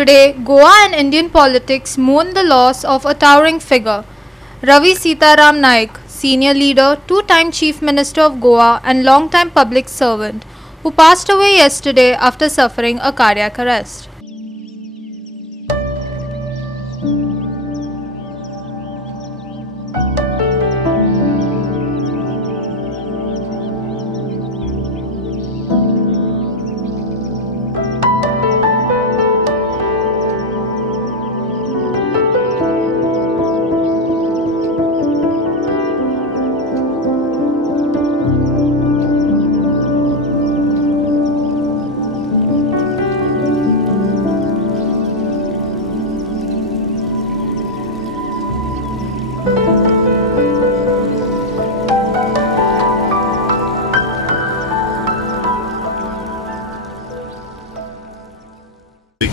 Today, Goa and Indian politics mourn the loss of a towering figure, Ravi Sitaram Naik, senior leader, two-time Chief Minister of Goa and long-time public servant, who passed away yesterday after suffering a cardiac arrest.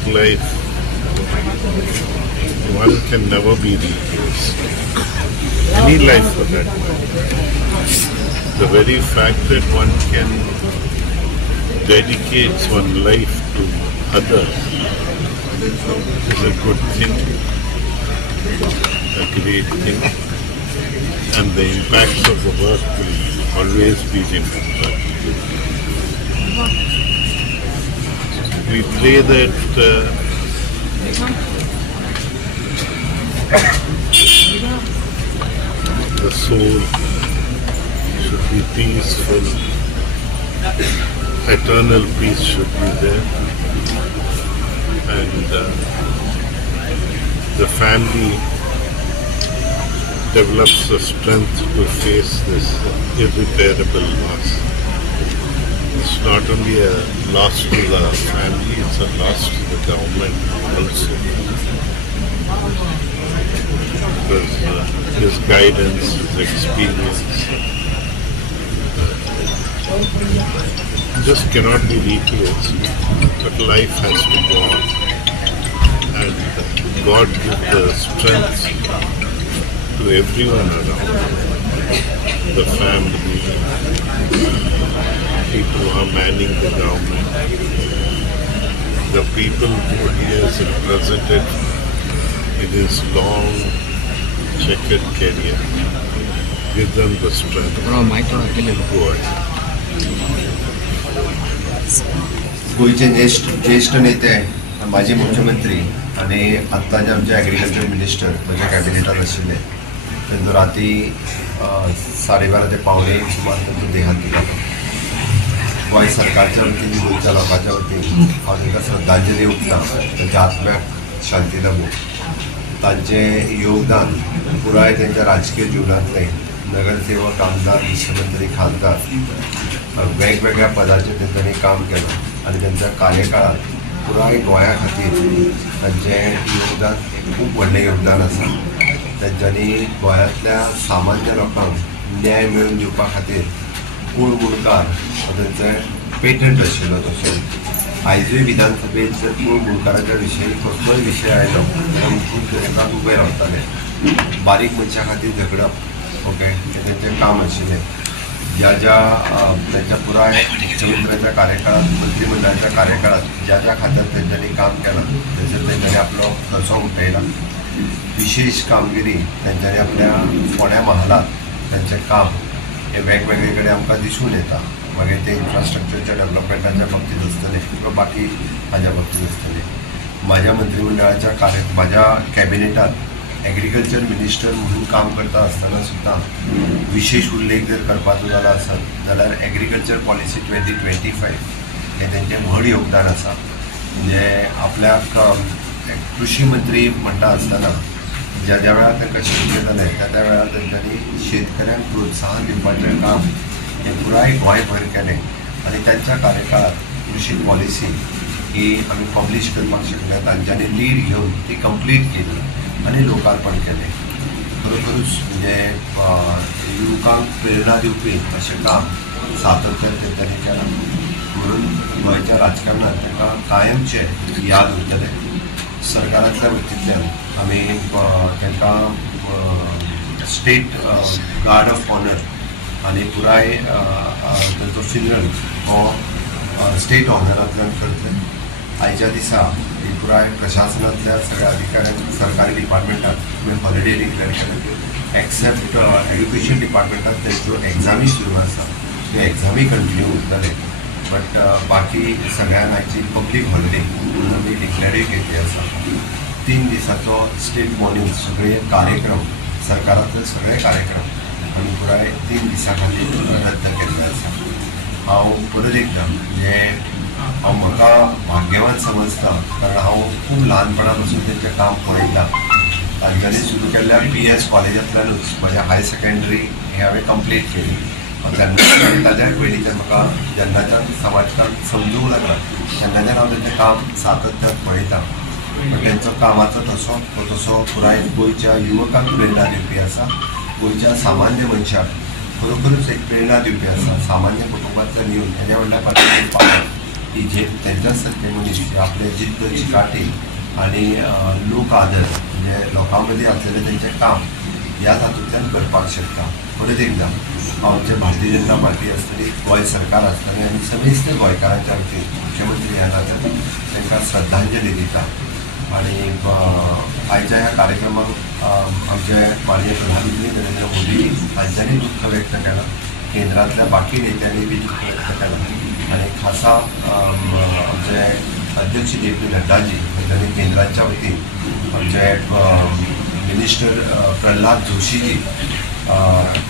Life, one can never be replaced. Any life for that matter. The very fact that one can dedicate one's life to others is a good thing, a great thing, and the impacts of the work will always be remembered. We pray that the soul should be peaceful, eternal peace should be there, and the family develops the strength to face this irreparable loss. It's not only a loss to the family, it's a loss to the government also. Because his guidance, his experience just cannot be replaced. But life has to go on. And God gives the strength to everyone around. The family, people who are manning the government, the people who he has represented in his long checkered career. Give them the strength to go ahead. गोयचे ज्येष्ठ नेते माजी मुख्यमंत्री आणि आत्ताचे आमचे agriculture minister म्हणजे कॅबिनेटात आशिल्ले तेंचो राती 12:30 ते 1:45 सुमार तेंचो देहांत जालो. गोंय सरकारच्या वतीन गोंयच्या लोकांच्या वतीन हांव तांकां श्रद्धांजली ओंपता. तांच्या आत्म्याक शांती लाभूं. तांचें योगदान पुराय तांच्या राजकीय जिवनांतलें नगरसेवक, आमदार, मुख्यमंत्री, खासदार वेगवेगळ्या पदाचेर तेंच्यांनी काम केलें आनी तांच्या कार्यकाळात पुराय गोंया खातीर तांचें योगदान खूब व्हडलें योगदान आसा. तांच्यांनी गोंयांतल्या सामान्य लोकांक न्याय मेळोवन दिवपा खातीर कूळ मुणकार हो तांचो पेटंट आशिल्लो. तशेंच आयजूय विधानसभेत जर कूळ मुणकाराच्या विशयी कसलोय विशय आयलो जाल्यार खूब लोकांक उबे रावताले. बारीक मनशा खातीर झगडप ओके हें तांचें काम आशिल्लें. ज्या त्यांच्या पुराय मुख्यमंत्र्याच्या कार्यकाळात, मंत्रिमंडळाच्या कार्यकाळात ज्या खात्यात त्यांच्यानी काम केलं त्याच्यात त्यांच्यानी आपलो ठसो उमटयला. विशेष कामगिरी त्यांच्यानी आपल्या फोड्या महालात त्यांचें काम हे वेगवेगळे कडेन आमकां दिसून येता. मागीर ते इन्फ्रास्ट्रक्चरच्या डेव्हलपमेंटाच्या बाबतीत आसतलें किंवा बाकी हाज्या बाबतीत आसतलें. माझ्या मंत्रिमंडळाच्या माझ्या कॅबिनेटात ॲग्रिकल्चर मिनिस्टर म्हणून काम करता आसतना सुद्दां विशेष उल्लेख जर करपाचो जाला आसत जाल्यार ॲग्रिकल्चर पॉलिसी 2025 हें तेंचें व्हड योगदान आसा. म्हणजे आपल्याक कृषी मंत्री म्हणटा आसतना ज्या वेळार तांकां शिक्षण जालें त्या वेळार तांच्यांनी शेतकऱ्यांक प्रोत्साहन दिवपाचें काम हें पुराय गोंयभर केलें आनी तांच्या कार्यकाळात कृषी पॉलिसी ही आमी पब्लीश करपाक शकले. तांच्यांनी लीड घेवन ती कंप्लीट केली आनी लोकार्पण केलें. खरोखरूच म्हणजे युवकांक प्रेरणा दिवपी अशें काम सातत्यान तेंच्यांनी केलां. म्हणून गोंयच्या राजकारणांत तांकां कायमचे याद उरतले. सरकारांतल्या वतींतल्यान आमी तांकां स्टेट गार्ड ऑफ ऑनर आनी पुराय तांचो फिनरल हो स्टेट ऑनरांतल्यान करतले. आयच्या दिसा पुराय प्रशासनातल्या सगळ्या अधिकाऱ्यांनी सरकारी डिपार्टमेंटात हॉलिडे डिक्लेअर केले एक्सेप्ट एड्युकेशन डिपार्टमेंटात त्यांच्यो एग्जामी सुरू आसा त्यो एग्जामी कंटिन्यू उरतले बट बाकी सगळ्यांची पब्लीक हॉलिडे म्हणून आमी डिक्लेअरय केल्ली आसा 3 दिसाचो स्टेट मॉर्निंग सगळे कार्यक्रम सरकारातले सगळे कार्यक्रम आमी पुराय 3 दिसां खातीर रद्द केल्ले आसा। हांव परत एकदां म्हणजे हांव म्हाका भाग्यवान समजता कारण हांव खूब ल्हानपणा पासून तेंचें काम पळयता। तांच्यांनी सुरू केल्ल्या PS कॉलेजांतल्यानूच म्हज्या हायर सेकंडरी हें हांवें कंप्लीट केली ताज्या वेळीच्यान म्हाका जेन्नाच्यान समाजकारण समजूंक लागला तेन्नाच्यान हांव तेंचें काम सातत्यान पळयता। तेंचो कामाचो तसो पुराय गोंयच्या युवकांक प्रेरणा दिवपी आसा, गोंयच्या सामान्य मनशाक खरोखरूच एक प्रेरणा दिवपी आसा। सामान्य कुटुंबांतल्यान येवन हेज्या व्हडल्या पातळीचेर पावप की जे तेंच्याच सारके मनीस आपले जिद्द चिकाटी आनी लोक आदर म्हणजे लोकां मदीं आसलेलें तेंचें काम ह्या तातूंतल्यान करपाक शकता। परत एकदां आमचे भारतीय जनता पार्टी आसतली गोंय सरकार आसतलें आनी समेस्त गोंयकारांच्या वतीन मुख्यमंत्री ह्या नात्यान तांकां श्रद्धांजली दिता। आणि आयच्या ह्या कार्यक्रमाक आमचे माननीय प्रधानमंत्री नरेंद्र मोदी हांच्यांनी दुःख व्यक्त केलां, केंद्रातल्या बाकी नेत्यांनी बी दुःख व्यक्त केलां आणि खासा आमचे अध्यक्ष JP नड्डाजी हांच्यांनी केंद्राच्या वतीन आमचे मिनिस्टर प्रल्हाद जोशीजी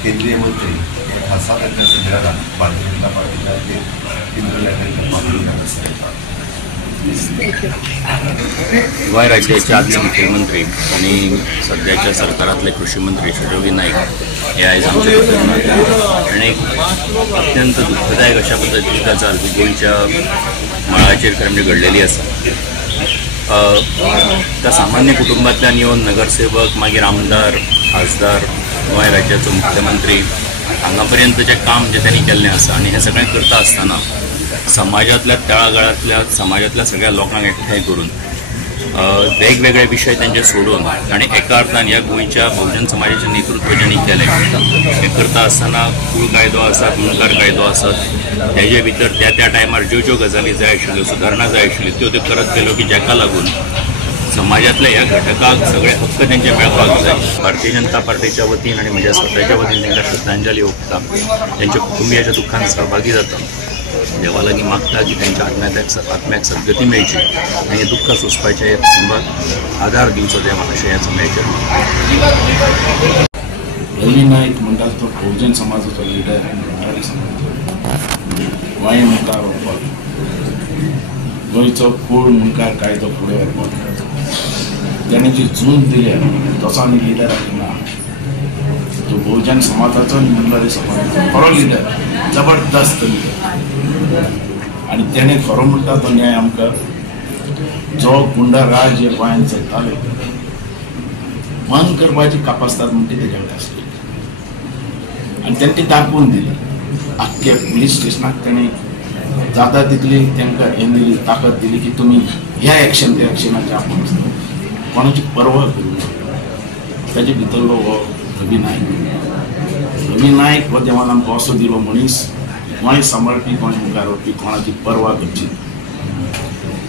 केंद्रीय मंत्री हे खासा त्यांच्या संदर्भात भारतीय जनता पार्टीच्या गोंय राज्याचे आदले मुख्यमंत्री आणि सध्याच्या सरकारातले कृषी मंत्री रवी नाईक हे आयज आमच्या बद्दल आणि अत्यंत दुःखदायक अशा पद्धतीची गजाल ही गोंयच्या मळाचेर म्हणजे घडलेली आसा। त्या सामान्य कुटुंबांतल्यान येवन नगरसेवक मागीर आमदार खासदार गोंय राज्याचो मुख्यमंत्री हांगा पर्यंतचें काम जे त्यांनी केल्लें आसा आणि हे सगळें करता आसतना समाजातल्या तळागाळातल्या समाजातल्या सगळ्या लोकांक एकठांय करून वेगवेगळे विषय त्यांचे सोडून आणि एका अर्थान ह्या गोंयच्या बहुजन समाजाचें नेतृत्व ज्यांनी केलें हें करता आसतना कूळ कायदो आसा, गुणकार कायदो आसत, तेजे भितर त्या टायमार ज्यो गजाली जाय आशिल्ल्यो सुदारणा जाय आशिल्ल्यो त्यो करत गेलो की जाका लागून समाजातल्या ह्या घटकाक सगळे हक्क तेंचे मेळपाक जाय। भारतीय जनता पार्टीच्या वतीन आणि म्हज्या स्वताच्या वतीन तांकां श्रद्धांजली ओंपता, तेंच्या कुटुंबियाच्या दुःखान सहभागी जाता, देवा लागीं मागता की त्यांच्या आत्म्याक सद्गती मेळची आणि हे दुःख सोंसपाचे कुटुंबाक आधार दिवचो देवा अशें ह्या समयाचेर। रवी नाईक म्हणटा तो बहुजन समाजाचो लिडर भंडारी समाज गोंय मुखार व्हरपाक गोंयचो कूळ मुखार कायदो फुडें व्हरपाक ताणें जी झूज दिल्या तसो आनी लिडर ना। तो बहुजन समाजाचो आनी भंडारी समाजाचो खरो लिडर, जबरदस्त लिडर आणि त्याने खरो म्हणटा तो न्याय आमकां जो गुंडा राज जे गोंयांत चलताले बंद करपाची कापासतात म्हणटी तेच्या कडेन आसली आनी तेणें ती दाखोवन दिली। आख्ख्या पुलीस स्टेशनाक तेणें जाता तितली तांकां हें दिली, ताकद दिली की तुमी ह्या एक्शन त्या एक्शनाचे आपण कोणाची पर्वा करूं ना। ताचे भितरलो हो रवी नाईक हो देवान आमकां असो दिलो मनीस गोंय सांबाळपी, गोंय मुखार व्हरपी, कोणाची पर्वा करची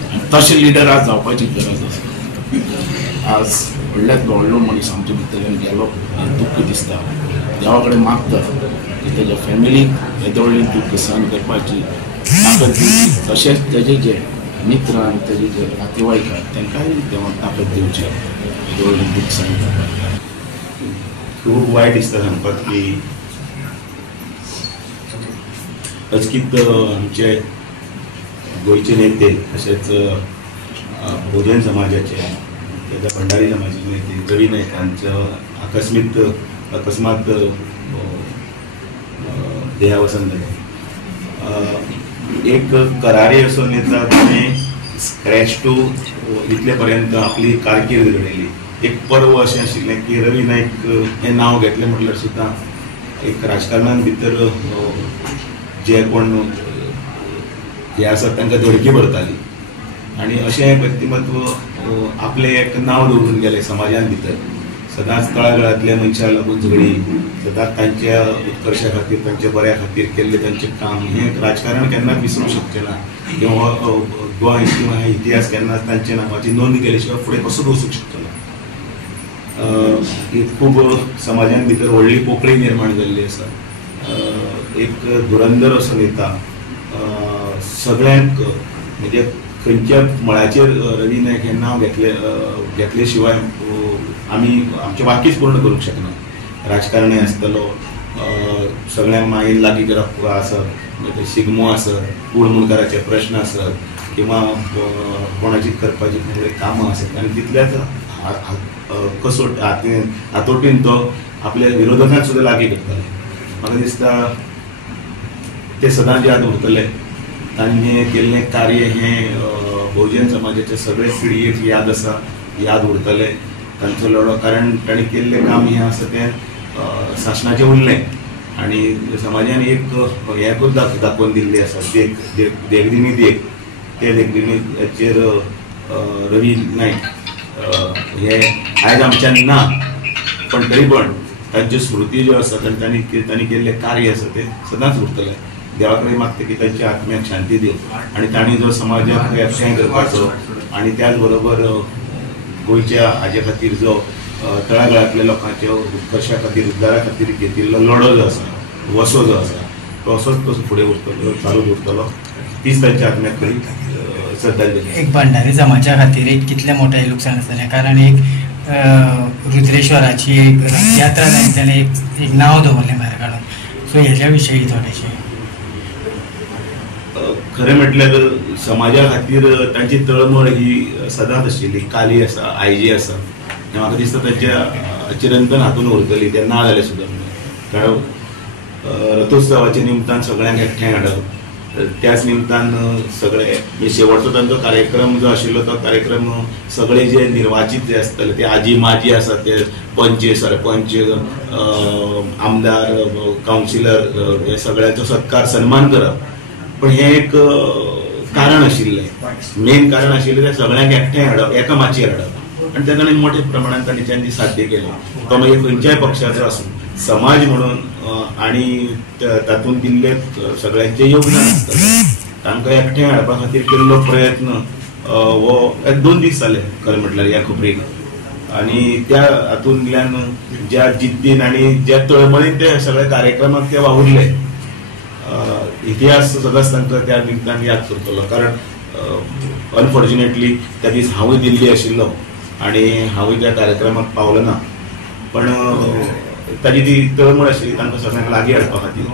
आनी तशें लिडर आज जावपाची गरज आसा। आज व्हडल्यांतलो व्हडलो मनीस आमचे भितरल्यान गेलो दुख्ख दिसता, देवा कडेन मागता की तेज्या फॅमिलीक येदे व्हडलें दुख्ख सहन करपाची ताकद दिवची, तशेंच तेजे जे मित्र आनी तेजे जे नातेवाईक आसात तांकांय देवान ताकद दिवची येदे व्हडलें दुख्ख सहन करपाक। खूब वायट दिसता सांगपाक की अचकीत आमचे गोंयचे नेते तशेंच बहुजन समाजाचे भंडारी समाजाचे नेते रवी नाईक हांचो अकस्मात देहावसान जालें। एक करारी असो नेता ताणें स्क्रॅच टू इतले पर्यंत आपली कारकीर्द घडयली। एक पर्व अशें आशिल्लें की रवी नाईक हें नांव घेतलें म्हटल्यार सुद्दां एक राजकारणान भितर जे कोण हे आसात तांकां धडकी भरताली आणि अशें व्यक्तिमत्व आपलें एक नांव दवरून गेले समाजान भितर। सदांच तळागाळातल्या मनशाक लागून झगडी, सदांच तांच्या उत्कर्शा खातीर तांच्या बऱ्या खातीर केल्ले तांचें काम हें राजकारण केन्नाच विसरूंक शकचें ना किंवा गोंय किंवा इतिहास केन्नाच तांचे नांवाची नोंद केले शिवाय फुडें कसोच वचूंक शकचो ना. खूब समाजान भितर व्हडली पोकळी निर्माण जाल्ली आसा. एक धुरंदर असो नेता सगळ्यांक म्हणजे खंयच्या मळाचेर रवी नायक हें नांव घेतले शिवाय आमी आमचें वाक्यच पूर्ण करूंक शकना. राजकारणी आसतलो, सगळ्यांक मागीर लागीं करप आसत, शिगमो आसत, कूड मुणकाराचे प्रश्न आसत किंवा कोणाची करपाची कामां आसत आनी तितल्याच कसोट हातोटीन तो आपल्या विरोधकांक सुद्दां लागीं करताले. म्हाका दिसता ते सदांच याद उरतले. तांणी केल्लें कार्य हें बहुजन समाजाच्या सगळे पिळयेक याद आसा, याद उरतले तांचो लढो. कारण तांणी केल्लें काम हें आसा तें शासनाचें उरलें आनी समाजान एक हें दाखोवन दिल्ली आसा देखदिणी देख. ते देखदिणीचेर रवी नायक हे आयज आमच्यान ना, पण तरी पण तांच्यो स्मृती ज्यो आसात आनी तांणी केल्लें कार्य आसा तें सदांच उरतलें. देवा कडेन मागता की तांच्या आत्म्याक शांती दी आनी तांणी जो समाजाक एकठांय करपाचो आनी त्याच बरोबर गोंयच्या हाजे खातीर जो तळागाळांतल्या लोकांच्या उत्कर्शा खातीर उद्दारा खातीर घेतिल्लो लढो जो आसा, वसो जो आसा तो असोच कसो फुडें उरतलो, चालूच उरतलो. तीच तांच्या आत्म्याक खरी श्रद्धांजली. एक भंडारी समाजा खातीर एक कितलें मोठें लुकसाण आसतलें, कारण एक रुद्रेश्वराची एक यात्रा जाली ताणें एक नांव दवरलें भायर काडून. सो हेच्या विशयी थोडेशें खरें म्हटल्यार समाजा खातीर तांची तळमळ ही सदांच आशिल्ली, काली आसा, आयजी आसा. म्हाका दिसता तांच्या चिरंतन हातून उरतली ते ना जाल्यार सुद्दां. कारण रथोत्सवाच्या निमतान सगळ्यांक एकठांय हाडप, त्याच निमतान सगळे शेवटचो तांचो कार्यक्रम जो आशिल्लो तो कार्यक्रम सगळे जे निर्वाचित जे आसतले ते आजी माजी आसात ते पंच, सरपंच, आमदार, कावन्सिलर हे सगळ्यांचो सत्कार सन्मान करप. पण हे एक कारण आशिल्लें, मेन कारण आशिल्लें ते सगळ्यांक एकठांय हाडप, एका माचयेर हाडप आनी ताणें मोठ्या प्रमाणात तांणी तेंची साध्य केलें. तो मागीर खंयच्याय पक्षाचो आसूं, समाज म्हणून आनी तातूंत दिल्लें सगळ्यांचें योगदान आसतलें. तांकां एकठांय हाडपा खातीर केल्लो प्रयत्न हो 2 दीस जाले खरें म्हटल्यार ह्या खबरीक. आनी त्या हातूंतल्यान ज्या जिद्दीन आनी ज्या तळमळीन ते सगळे कार्यक्रमाक ते वावुरले, इतिहास सदांच तांकां त्या निमतान याद करतलो. कारण अनफॉर्च्युनेटली त्या दीस हांवूय दिल्ली आशिल्लो आनी हांवूय त्या कार्यक्रमाक पावलो ना. पण ताजी ती तळमळ आशिल्ली तांकां सगळ्यांक लागीं हाडपा खातीर,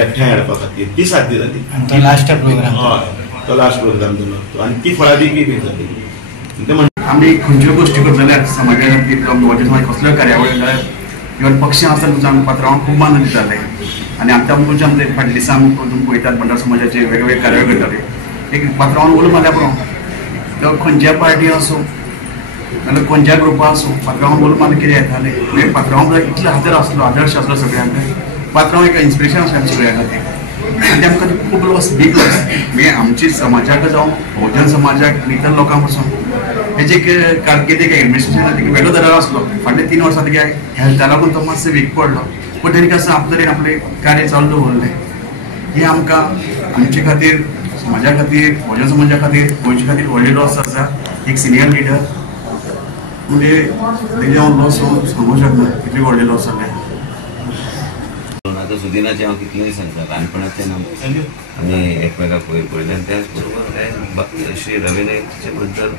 एकठांय हाडपा खातीर ती साध्य जाली. तो लास्ट प्रोग्राम हय, तो लास्ट प्रोग्राम जालो आनी ती फळादिकी बी जाली. आमी खंयच्यो गोश्टी करतल्यार समाजा खातीर बहुजन समाज कसल्योय कार्यावळी जाल्यार इवन पक्ष आसता तुमच्या आमी पात्रांवाक खूब मान दिताले. आनी आमच्या तुमच्या फाटल्या दिसा तुमी पळयतात भंडार समाजाचे वेगवेगळे कार्यावळी करताले. एक पात्रांवान उलो मारल्या पुरो तो खंयच्या पार्टी आसूं नाजाल्यार खंयच्या ग्रुपा आसूं, पात्रांवान उलो मारलें कितें येतालें. म्हणजे पात्रांवाक इतलो आदर आसलो, आदर्श आसलो सगळ्यांक. पात्रांव एक इन्स्पिरेशन आसलें सगळ्यां खातीर आनी तेमकां खूब लॉस, बीग लॉस. म्हणजे आमची समाजाक जावं बहुजन समाजाक इतर लोकांक पासून हेजे कारकिर्दीक एडमिनिस्ट्रेशन वेगळो दरार आसलो. फाटल्या 3 वर्सां तेगे हेल्था लागून तो मातसो वीक पडलो. पूण तरी कसो आपले कार्य चालू दवरलें. हें आमकां आमचे खातीर, समाजा खातीर, बहुजन समाजा खातीर, गोंयचे खातीर व्हडली लॉस आसा. एक सिनियर लिडर म्हणजे तेजे हांव लॉस सांगूंक शकना कितली व्हडली लॉस जालें. आतां सुदिनाचें हांव कितलेंय सांगता, ल्हानपणांतल्यान आमी एकमेकाक पळयलें आनी त्याच बरोबर श्री रवी नायकचे बद्दल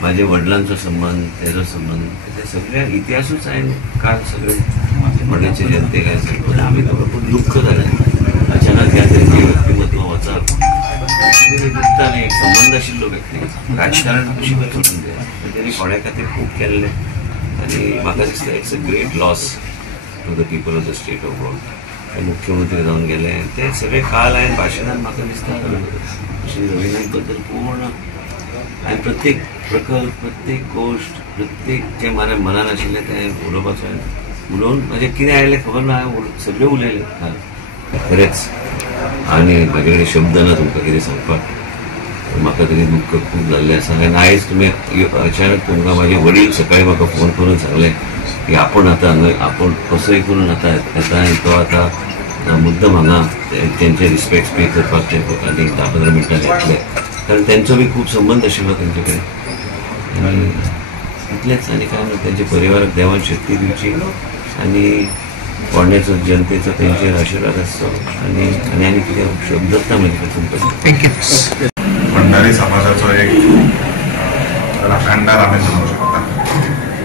म्हाज्या वडिलांचो संबंध, तेजो संबंध, ते सगळ्या इतिहासूच हांवें काल सगळे मडगांवचे जनतेक हांवें सांगलें. आमी खूब दुख्ख जालें अचानक ह्या तरेचें व्यक्तिमत्व वचप. दिसतालें एक संबंध आशिल्लो व्यक्ती, राजकारण अशी करून तेणी कोण्या खातीर खूब केल्लें आनी म्हाका दिसता it's a great loss to the people of the state of Goa. ते मुख्यमंत्री जावन गेले. ते सगळे काल हांवें भाशणांत म्हाका दिसता श्री रवी नायक बद्दल पूर्ण हांवें प्रत्येक प्रकल्प, प्रत्येक गोश्ट, प्रत्येक जें म्हाज्या मनान आशिल्लें तें उलोवपाचो हांवें उलोवन म्हाजें कितें आयलें खबर ना, हांवें सगळें उलयलें खरेंच. आनी म्हाजे कडेन शब्द ना तुमकां कितें सांगपाक. म्हाका तरी दुःख खूप जाल्लें आसा आनी आयज तुमी अचानक तुमकां म्हाजे वडील सकाळीं म्हाका फोन करून सांगलें की आपण आतां हांगा आपण कसोय करून आतां येता आनी तो आतां मुद्दम हांगा तेंचे रिस्पेक्ट पे करपाक ते आनी 10-15 मिनटां येतले कारण तेंचो बी खूब संबंद आशिल्लो तेंचे कडेन आनी इतलेंच आनी काय ना तेंच्या परिवाराक देवान शक्ती दिवची आनी फोंड्याचो जनतेचो तेंचेर आशिर्वाद आसचो आनी कितें शब्द ना म्हणजे तुमकां भंडारी समाजाचो एक राखणदार आमी म्हणूं शकता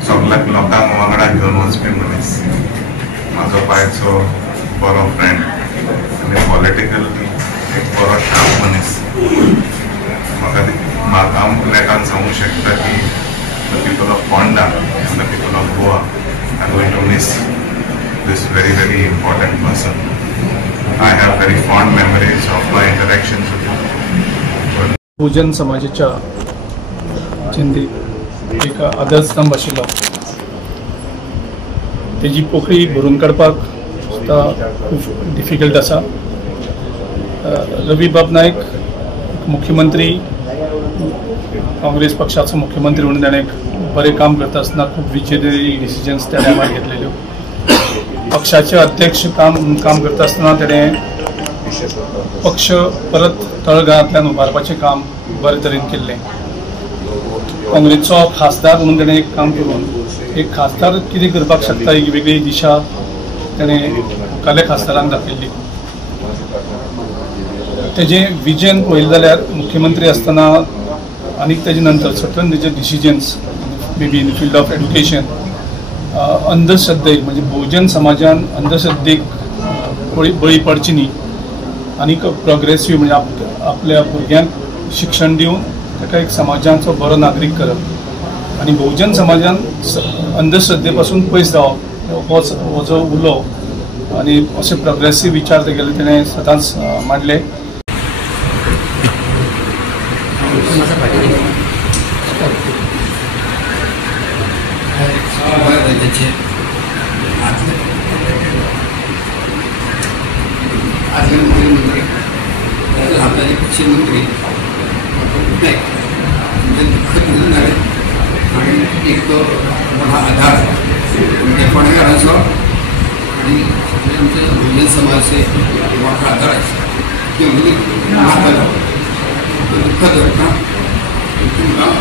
सगळ्याक लोकांक वांगडा घेवन वचपी मनीस म्हाजो बायचो बरो फ्रेंड आनी पॉलिटिकली एक बरो शार्प मनीस म्हाका लेखान सांगूंक शकता की the people of Ponda the people of Goa are going to miss this very important person. I have very fond memories of my interactions with him. बहुजन समाजाच्या जिंदगीत एक आदरस्तंभ आशिल्लो तेजी पोखळी भरून काडपाक सुद्दां खूब डिफिकल्ट आसा रवी बाब नायक मुख्यमंत्री काँग्रेस पक्षाचो मुख्यमंत्री म्हणून ताणें बरें काम करता आसतना खूब विजनरी डिसिजन्स त्या टायमार घेतलेल्यो पक्षाचे अध्यक्ष काम करता आसतना तेणें पक्ष परत तळघरांतल्यान उबारपाचें काम बरे तरेन केल्लें काँग्रेसचो खासदार म्हणून तेणें एक काम करून एक खासदार कितें करपाक शकता ही वेगळी दिशा तेणें मुखाल्या खासदारांक दाखयल्ली तेजें विजन पळयलें जाल्यार मुख्यमंत्री आसतना आनीक तेजे नंतर सटन तेजे decisions may be in field of education अंधश्रद्धेक म्हणजे बहुजन समाजान अंधश्रद्धेक बळी पडची न्ही आनीक प्रोग्रेसीव म्हणजे आपल्या भुरग्यांक शिक्षण दिवन ताका एक समाजाचो बरो नागरीक करप आनी बहुजन समाजान अंधश्रद्धे पासून पयस जावप हो जो उलो आनी अशे प्रोग्रेसीव विचार तेगेले तेणें सदांच मांडले आदले मुख्यमंत्री आपल्याले पक्षी मंत्री नायक दुःखद निधन झाले आणि एक तो मोठा आधार फोंडेकारांचो आणि आमचे बहुजन समाजाचे मोठा आधार आहे दुःखद घटना तुमकां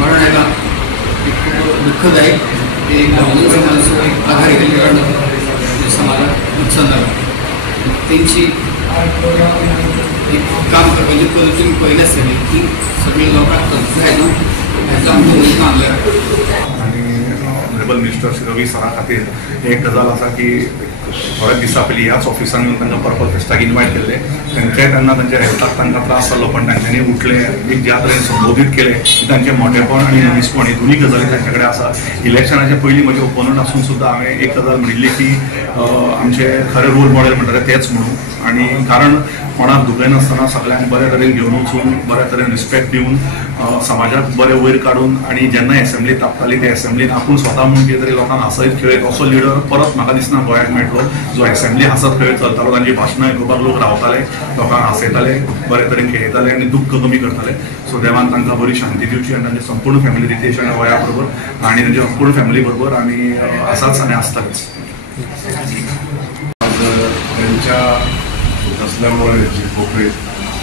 मरण येता दुःखदायक एक बहुजन समाजाचो एक आधार केल्ले कारणान समाजाक नुकसान जालां तेंची एक काम करपाची पद्दतीन पळयले आसतली की सगळी लोकांक जाय न्हू हेचो आमचो प्रयत्न आहलो आनी ऑनरेबल मिनिस्टर रवी सरा खातीर एक गजाल आसा की थोडे दिसा पयलीं ह्याच ऑफिसान येवन तांकां पर्पल फेस्टाक इन्वायट केल्ले तेंचेय तेन्ना तांच्या हेल्थाक तांकां त्रास जाल्लो पण तांच्यांनी उठले एक ज्या तरेन संबोधीत केले की तांचें मोठेपण आनी मनीसपण ही दोनूय गजाली तांचे कडेन आसा इलेक्शनाच्या पयलीं म्हजे ओपोनंट आसून सुद्दां हांवें एक गजाल म्हणिल्ली की आमचे खरे रोल मॉडेल म्हणटा तेच म्हणून आनी कारण कोणाक दुखय नासतना सगळ्यांक बरे तरेन घेवन वचून बरे तरेन रिस्पेक्ट दिवन समाजाक बरे वयर काडून आनी जेन्ना एसेंब्लीत तापताली त्या एसेंब्लीत आपूण स्वता म्हणून कितें तरी लोकांक हांसयत खेळत असो लिडर परत म्हाका दिसना गोंयाक मेळटलो जो एसेंब्ली हांसत खेळत चलतालो तांची भाशणां आयकुपाक लोक रावताले लोकांक हांसयताले बरे तरेन खेळटाले आनी दुख्ख कमी करताले सो देवान तांकां बरी शांती दिवची आनी तांची संपूर्ण फॅमिली रितेश आनी गोंया बरोबर आनी तांच्या संपूर्ण फॅमिली बरोबर आमी आसाच आनी आसताच त्यांच्या असल्यामुळे जी पोकळी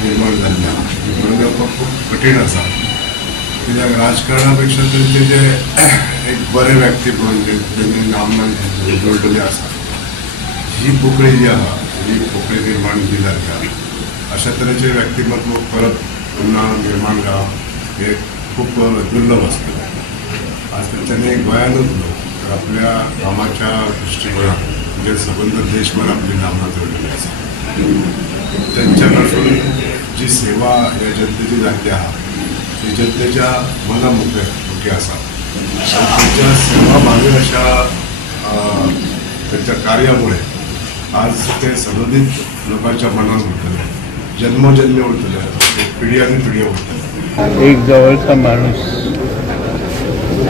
निर्माण झाली खूप कठीण असा कित्याक राजकारणापेक्षा त्यांचे जे एक बरे व्यक्तित्व त्यांनी नाममान जोडलेले आसा ही पोकळी जी आहा ही पोकळी निर्माण जी जाता अशा तरेचे व्यक्तिमत्व परत पुन्हा निर्माण जावप हे खूप दुर्लभ असतं आज त्यांनी गोंयानूच न्हू तर आपल्या कामाच्या दृष्टिकोनात म्हणजे संबंध देशभर आपली नामना जोडलेली आसा त्यांच्याकडून जी सेवा या जनतेची जाल्ली आहा ती जनतेच्या मनामुखी आसा त्यांच्या सेवाभावी अशा त्यांच्या कार्यामुळे आज ते सदोदित लोकांच्या मनात उरतले जन्मोजन्मी उरतले पिढी आणि पिढी उरतले एक जवळचा माणूस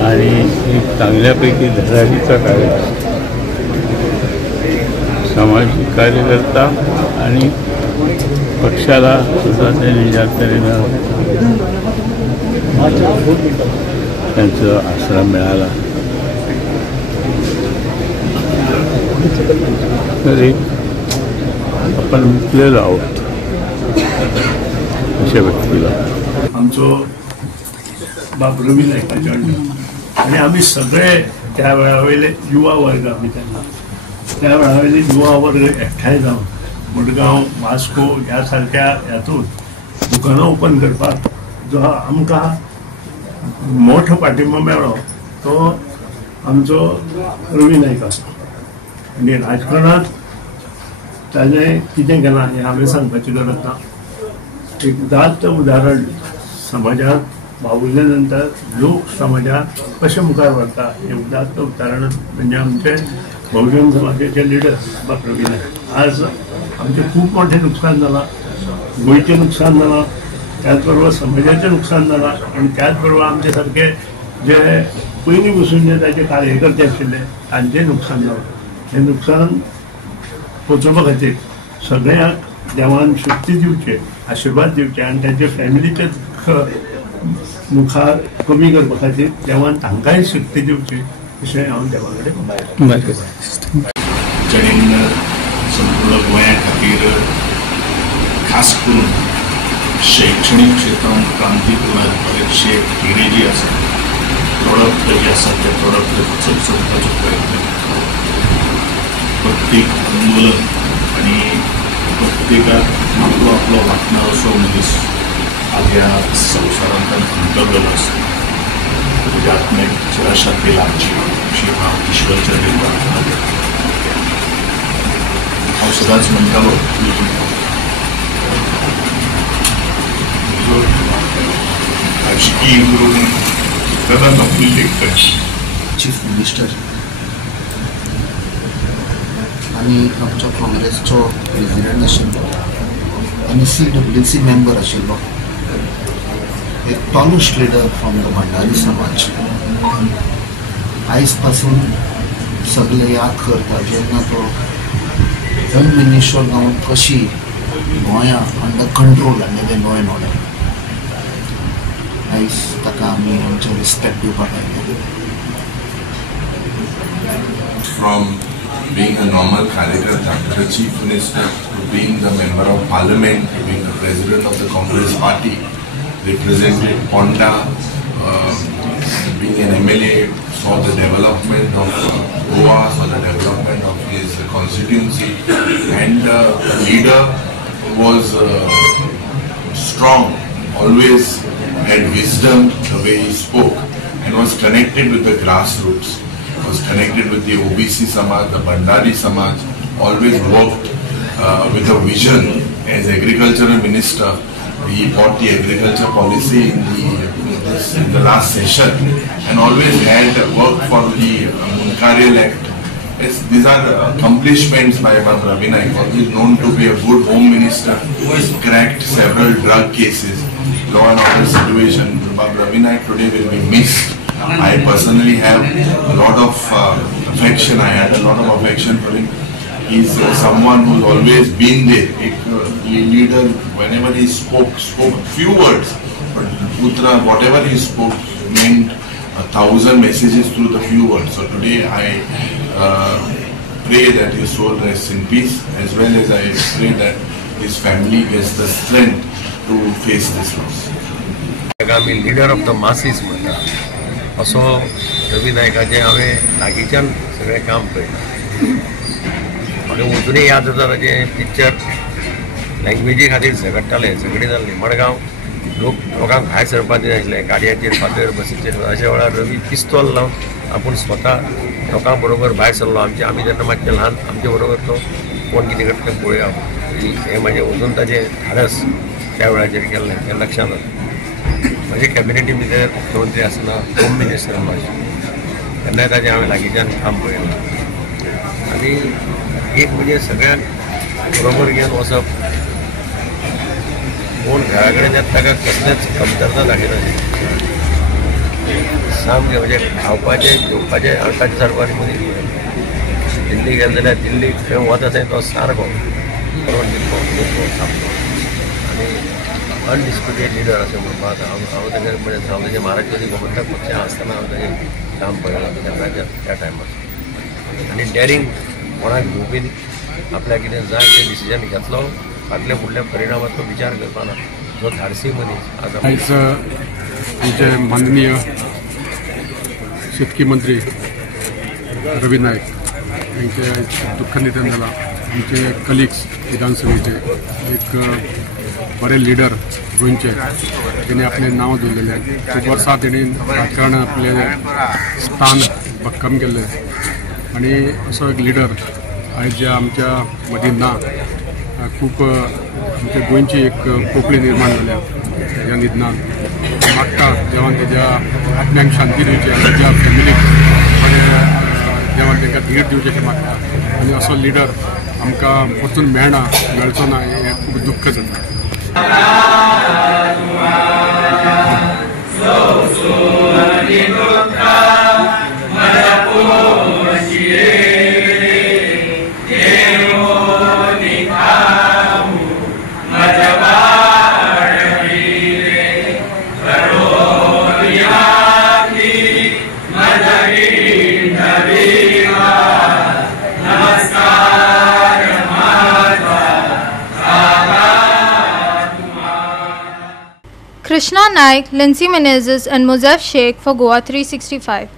आणि एक चांगल्यापैकी धडाडीचा कार्यकर्ता सामाजिक कार्यकर्ता आणि पक्षाला सुद्धा त्यांनी ज्या तऱ्हेनं त्यांचा आसरा मिळाला तरी आपण मुकलेलो आहोत अशा व्यक्तीला. आमचो बाब रवी नायकाचे अंडर आणि आम्ही सगळे त्या वेळावयले युवा वर्ग आम्ही त्यांना त्या वेळावयले युवा वर्ग एकठांय जावन मडगांव वास्को ह्या सारक्या हातून दुकानां ओपन करपाक जो आमकां मोठो पाठिंबो मेळ्ळो तो आमचो रवी नायक आसा. आनी राजकारणांत ताणें कितें केलां हें हांवें सांगपाची गरज ना. एक दाट उदाहरण समाजात वावुरल्या नंतर लोक समाजात कशें मुखार व्हरता हें उदात्त उदाहरण म्हणजे आमचे बहुजन समाजाचे लिडर बाब रवी नायक. आज आमचें खूब मोठें नुकसान जालां, गोंयचें नुकसान जालां, त्याच बरोबर समाजाचें नुकसान जालां आनी त्याच बरोबर आमचे सारके जे पयलीं बसून जे ताचे कार्यकर्ते आशिल्ले तांचेंय नुकसान जालां. हें नुकसान पोचोवपा खातीर सगळ्यांक देवान शक्ती दिवचे, आशिर्वाद दिवचे आनी तांचे फॅमिलीचे मुखार कमी करपा खातीर देवान तांकांय शक्ती दिवची अशें हांव देवा कडेन मागतां. जेणेन संपूर्ण गोंया खातीर खास करून शैक्षणीक क्षेत्रांत क्रांती केल्यात. बरेचशे डिग्री जी आसा प्रोडक्ट जे आसात ते प्रोडक्ट चडचडपाचो प्रयत्न करता. प्रत्येक आंदोलन आनी प्रत्येकाक आपलो आपलो वाटणारोसो मनीस आज ह्या संवसारांत अंतर्गत आसा. आत्म्याच्या शाखेला अशी हांव ईश्वरचरणी प्रार्थना करता. हांव सदांच म्हणटालो की राजकीय करून सदांच आपली लेखता. चीफ मिनिस्टर आनी आमच्या काँग्रेसचो प्रेसिडेंट आशिल्लो आनी CWC मेंबर आशिल्लो एक टॉलिश लिडर फ्रॉम द भंडारी समाज. आयज पासून सगळे याद करता जेन्ना तो होम मिनिस्टर जावन कशी गोंया अंडर कंट्रोल हाडलेले लॉ एंड ऑर्डर. आयज ताका आमी आमचो रिस्पेक्ट दिवपाक आयले. From being a normal Karyakarta to the Chief Minister to being the Member of Parliament to being the President of the Congress Party, represented Ponda, being an MLA, saw the development of Goa, saw the development of his constituency, and the leader was strong, always had wisdom the way he spoke, and was connected with the grassroots, was connected with the OBC Samaj, the Bhandari Samaj, always worked with a vision. As agricultural minister, he brought the agriculture policy in the last session and always had worked for the Munkariyal Act. These are accomplishments by Bab Ravi Naik. Always known to be a good home minister, he's cracked several drug cases, law and order situation. Bab Ravi Naik today will be missed. I personally have a lot of affection. I had a lot of affection for him. He's someone who's always been there. A leader, whenever he spoke few words, but Putra, whatever he spoke meant 1,000 messages through the few words. So today I pray that his soul rests in peace, as well as I pray that his family gets the strength to face this loss. आमी leader of the मासीस म्हणटा असो रवी नायकाचें हांवें लागींच्यान सगळें काम पळयलां. म्हाका अजुनूय याद जाता ताचें पिक्चर लँग्वेजी खातीर झगडटाले, झगडी जाल्ली. मडगांव लोकांक भायर सरपाक दिनाशिल्ले, गाडयांचेर फातर बसीचेर. अशा वेळार रवी पिस्तॉल लावन आपूण स्वता लोकां बरोबर भायर सरलो. आमी जेन्ना मातशें ल्हान आमचे बरोबर तो कोण कितें करता तें पळोवया. हें म्हाजें अजून ताचें धाडस त्या वेळाचेर केल्लें तें लक्षांत जाता. म्हजे कॅबिनेटी भितर मुख्यमंत्री आसतना होम मिनिस्टर म्हाजे तेन्नाय ताचें हांवें लागींच्यान काम पळयलां. आनी एक म्हणजे सगळ्यांक बरोबर घेवन वचप, कोण घरा कडेन येता ताका कसलेंच कमतरता दाखयनाशिल्ली. सामकें म्हणजे खावपाचें जेवपाचें हाडपाचें सारको मनीस. दिल्ली गेले जाल्यार दिल्ली खंय वता थंय तो सारको बरोबर दितलो सामको. आणि अनडिस्प्युटेड लिडर असे म्हणपाक हांव तेजे महाराष्ट्रवादी गोमंतक पक्षान आसतना हांव तेजें काम पळयलां त्या टायमार आनी डॅरिंग कोणाक घेवपी आपल्या कितें जाय तें डिसिजन घेतलो फाटल्या फुडल्या परिणामाचो विचार करपाना जो धाडसी मनीस आज आयज आमचे माननीय शेतकी मंत्री रवी नायक यांचे आयज दुःख निधन जालां. आमचे कलिग्स विधानसभेचे एक बरे लिडर गोंयचे तेणी आपलें नांव दवरलेलें. खूब वर्सां तेणी राजकारणांत आपलें स्थान भक्कम केल्लें आनी असो एक लिडर आयज जे आमच्या मदीं ना. खूब आमच्या गोंयची एक पोकळी निर्माण जाल्या ह्या निधनान. मागता देवान तेज्या आत्म्यांक शांती दिवची आनी तेज्या फॅमिलीक देवान तांकां धीर दिवचें अशें मागता. आनी असो लिडर आमकां परतून मेळचो ना हें खूब दुख्ख जाता. Krishna Naik, Lindsay Menezes and Muzaf Sheikh for Goa 365.